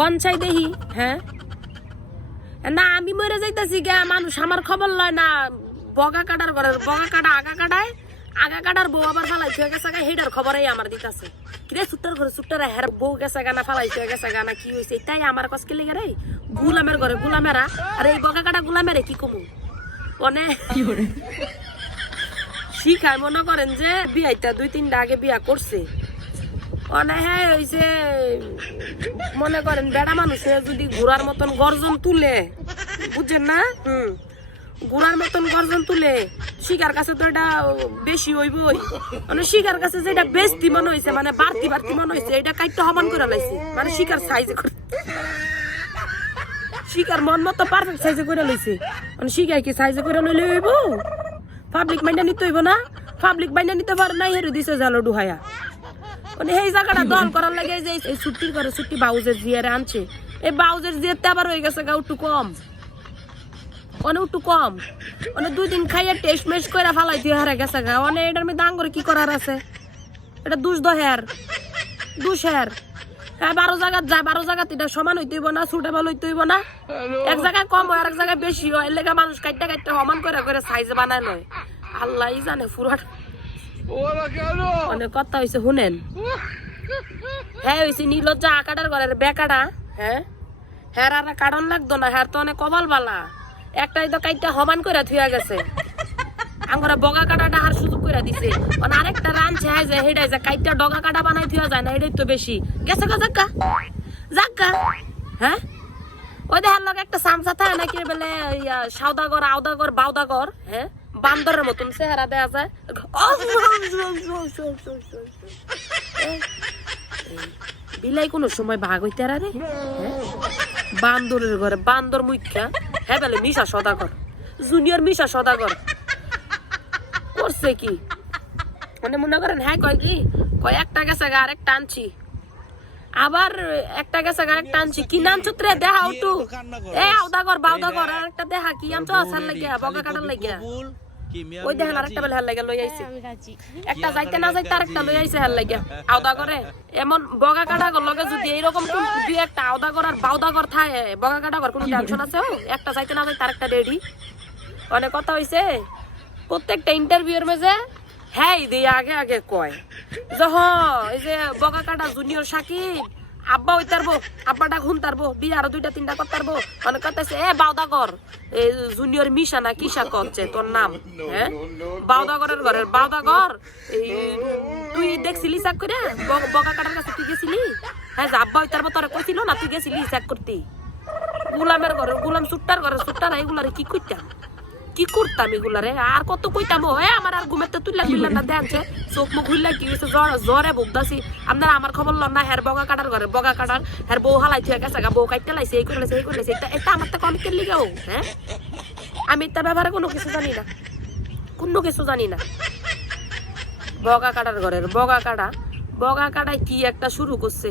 কোন চাই দেহি হ্যাঁ না আমি মরে যাইতাছি গে মানুষ আমার খবর লয় না বগা কাটার ঘরের বগা কাটা আগা কাটায় আগা কাটার বউ আবার ফালাই থুয়ে গেছে গা হেডার খবরই আমার দিতাছে। কিরে সুট্টার ঘরে সুট্টার হের বউ গেছে গানা ফালাই থুয়ে গেছে গানা কি হয়েছে তাই আমার কসকে লেগে রে গুলামের ঘরে গুলামেরা। আর এই বগা কাটা গুলামেরে কি কমু? অনে শিখায় মনে করেন যে বিয়াইটা দুই তিনটা আগে বিয়া করছে। অনে হ্যাঁ হইছে মনে করেন বেড়া মানুষে যদি ঘোড়ার মতন গর্জন তুলে, বুঝছেন না? হুম। মতন গর্জন তুলে, শিকার কাছে তো এটা বেশি হইবই। মানে শিকার কাছে বেশি মনে হয়েছে মানে বাড়তি বাড়তি মনে হয়েছে এটা কাইটটা সমান করে লাইছে। মানে শিকার সাইজে করে। শিকার মন মতো পারফেক্ট সাইজে করে লইছে। মানে শিকার কি সাইজে করে লইলে হইব? পাবলিক মাইন্ডা নিতে হইব না? পাবলিক মাইন্ডা নিতে পারে না হেরু দিছে জালো ডুহাইয়া মানে এই জায়গাটা দল করার লাগে যে এই ছুটির করে ছুটি বাউজের জিয়ারে আনছে। এই বাউজের জিয়ারতে আবার হয়ে গেছে গা একটু কম। অনেক একটু কম। মানে দুই দিন খাইয়ে টেস্ট করে ফালাই দিয়ে গেছে গা। আঙ্গুরে কি করার আছে? এটা দুষ দহের। দুষ হের। হ্যাঁ বারো জায়গা যায় বারো জায়গা এটা সমান হইতে না, সুটেবল হইতে না। এক জায়গায় কম হয় আর এক জায়গায় বেশি হয়। এর লেগে মানুষ কাটতে কাটতে সমান করে করে সাইজ বানায় লয়। আল্লাহ জানে ফুরাট অনেক কথা হয়েছে শুনেন। হ্যাঁ হয়েছে নীলজ্জা আকাটার ঘরের বেকাটা হ্যাঁ? হ্যাঁ আর কারণ লাগতো না হ্যাঁ তো অনেক কপাল বালা। একটাই তো কাইটা সমান করে থুয়া গেছে। আঙ্গরা বগা কাটাটা আর সুযোগ করে দিছে। মানে আরেকটা রানছে হ্যাঁ যে হেডাই যে কাইটা ডগা কাটা বানাই থুয়া যায় না এটাই তো বেশি। গেছে গা, যাক্কা। যাক্কা। হ্যাঁ? ওই দেখার লগে একটা সামসা থাকে নাকি বলে সাউদাগর, আউদাগর, বাউদাগর হ্যাঁ? বান্দরের মতন চেহারা দেয়া যায়। বিলাই কোনো সময় ভাগ হইতে রে? হ্যাঁ? বান্দরের ঘরে বান্দর মুখ্যা হ্যাঁ বলে, মিশা সদাগর। জুনিয়র মিশা সদাগর। করছে কি? মানে মনে করেন হ্যাঁ কয় কি? কয়, একটা গেছে গা, আরেকটা আনছি। আবার একটা গেছে গা, আরেকটা আনছি। কি নাম চুত্রে? দেখা উঠু। এ, আউদাগর, বাউদাগর আর একটা দেখা কি? আনছো? আসার লাগিয়া, বগা কাটার লাগিয়া। ওই দেখেন আরেকটা বেলা লই আইছে। একটা যাইতে না যাইতে আরেকটা লই আইছে আউদা করে। এমন বগা কাটা গর লগে যদি এইরকম দুই একটা আউদা কর আর বাউদা কর থাকে বগা কাটা কর কোনো টেনশন আছে ও? একটা যাইতে না যাইতে আরেকটা রেডি অনেক কথা হইছে। প্রত্যেকটা ইন্টারভিউর মাঝে হ্যাঁ দিয়ে আগে আগে কয়। যখন এই যে বগা কাটা জুনিয়র সাকিব আব্বা হই তারবো, আব্বাটা ঘুম তারবো, বিয়ে আরও দুইটা, তিনটা কর তারবো। অনেক কথা এ, বাউদাগর এই জুনিয়র মিশা না কিসা করছে, তোর নাম? হ্যাঁ? বাউদাগরের ঘরের, বাউদাগর তুই দেখছিলি চাক করে বগ- কাটার কাছে তুই গেছিলি? হ্যাঁ যে আব্বা হই তারবো তোরা কইছিল না, তুই গেছিলি চেক করতে। গুলামের ঘরে গুলাম সুট্টার ঘরে সুট্টার, এইগুলারে কি কইতাম? কি করতাম এগুলারে আর কত কইতাম হ্যাঁ আমার আর ঘুমেতে তুইলা তুইলা না দেখছে চোখ মুখ ঘুরলা কি হয়েছে জ্বর জ্বরে ভুগতাছি আপনারা আমার খবর লন না হের বগা কাটার ঘরে বগা কাটার হের বউ হালাই থুয়ে গেছে গা বউ কাটতে লাইছে এই করে লাইছে এই করে লাইছে এটা এটা আমার তো অনেকের লিগেও হ্যাঁ আমি এটা ব্যাপারে কোনো কিছু জানি না। কোনো কিছু জানি না। বগা কাটার ঘরের বগা কাটা। বগা কাটায় কি একটা শুরু করছে?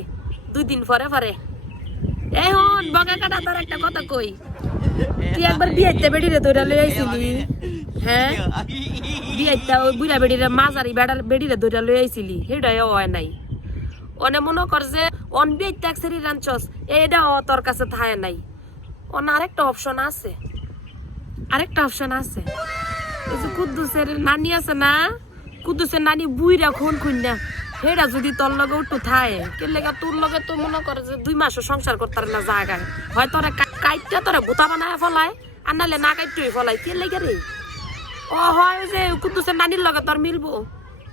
দুই দিন পরে পরে। এই হন বগা কাটা তোর একটা কথা কই। তুই একবার বিয়েতে বেড়িরে ধরে লই আইছিলি হ্যাঁ বিয়েতে ওই বুড়া বেড়িরে মাঝারি বেড়ার বেড়িরে ধরে লই আইছিলি সেটাই হয় নাই অনে মনে কর যে অন বিয়েতে এক সেরি রাঞ্চস এইটা ও তোর কাছে থায় নাই অন আরেকটা অপশন আছে আরেকটা অপশন আছে এই যে কুদ্দুসের নানি আছে না কুদ্দুসের নানি বুইরা খুন খুন না হেডা যদি তোর লগে উঠু থায় কে লেগা তোর লগে তো মনে করে যে দুই মাসও সংসার করতার না জায়গায় হয় তোরা কাইটটা তোরা ভূতা বানায় ফলায় আর নাহলে না কাইটুই ফলাই। কে লেগে রে? ও হয় যে কুদ্দুসের নানির লগে তোর মিলবো।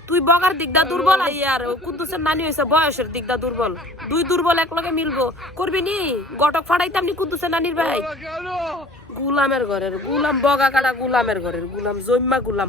তুই বগার দিকদা দুর্বল আই আর কুদ্দুসের নানি হয়েছে বয়সের দিকদা দুর্বল। দুই দুর্বল এক লগে মিলবো। করবি নি? গটক ফাড়াইতাম নি কুদ্দুসের নানির ভাই। গুলামের ঘরের, গুলাম বগা কাটা গুলামের ঘরের, গুলাম জম্মা গুলাম!